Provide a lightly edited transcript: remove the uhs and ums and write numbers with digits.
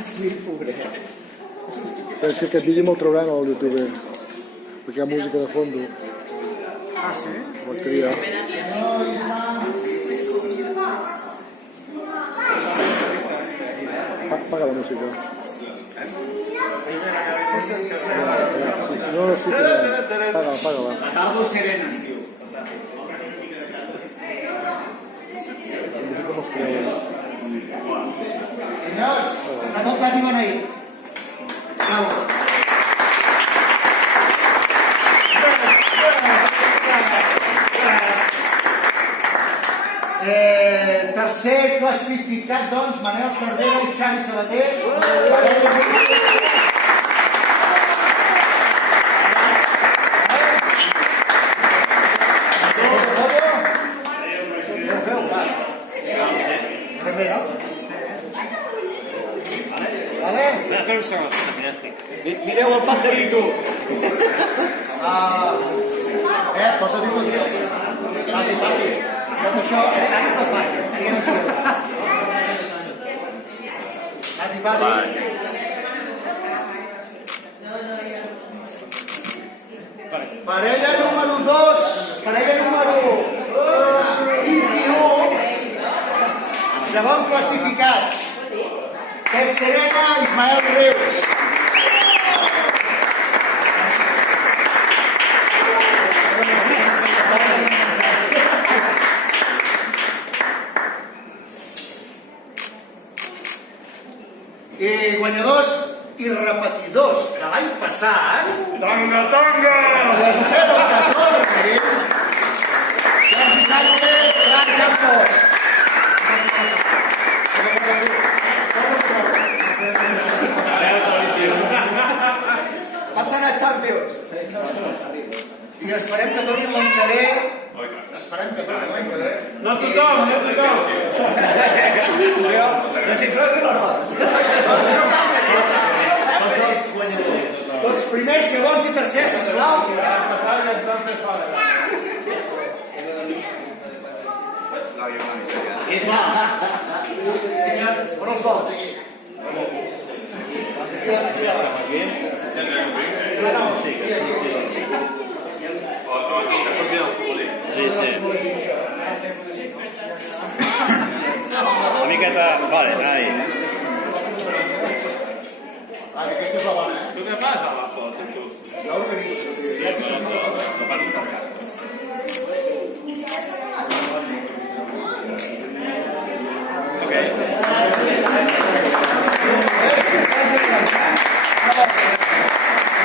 Sí, pobret. Pensi que aquest vídeo me'l trauran al YouTube, perquè hi ha música de fons. Ah, sí? Ho tria. Apaga la música. No, sí que... Apaga-la. Tardo serenes, tio. Senyors, a tot Dani Beneït. Tercer classificat, doncs, Manel Cervera i Xavi Sabater. Mireu el pajarito. Posa-t'hi tot, tio. Pati. Tot això, ara és el pati. Pati. Parella número 2. Parella número 21. Segon classificat. Pep Serena, Ismael Reus. I guanyadors i repetidors de l'any passat... Tonga! I espero que tornin Sergi Sánchez, Gran Campos. Passen a Champions. I esperem que tornin l'any que ve. No tothom. Desxifreu les rodes. Tots primers, segons i tercers, sisplau. On els vols? Sí. Una miqueta... Vale, ahí. Aquesta és la bona, Tu què fas a la foto, tu? Jo organitzo. Sí, però no, no, no, no, no, no, no, no, no,